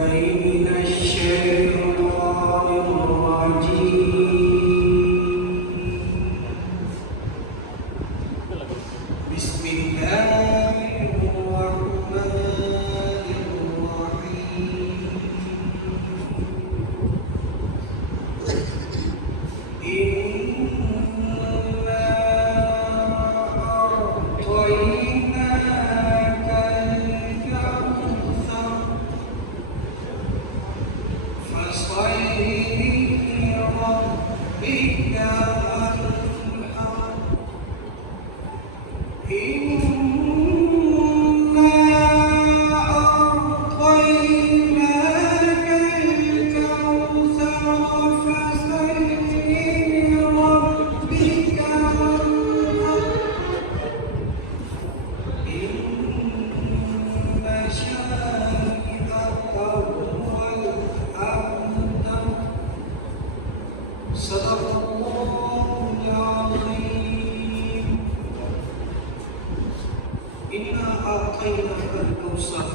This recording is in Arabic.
من الشيطان الرجيم. بسم الله الرحمن الرحيم. إنا أعطيناك الكوثر فصل لربك وانحر. إنا أعطيناك الكوثر فصل لربك وانحر. إن شانئك هو الأبتر. صدق الله العظيم. إنا أعطيناك الكوثر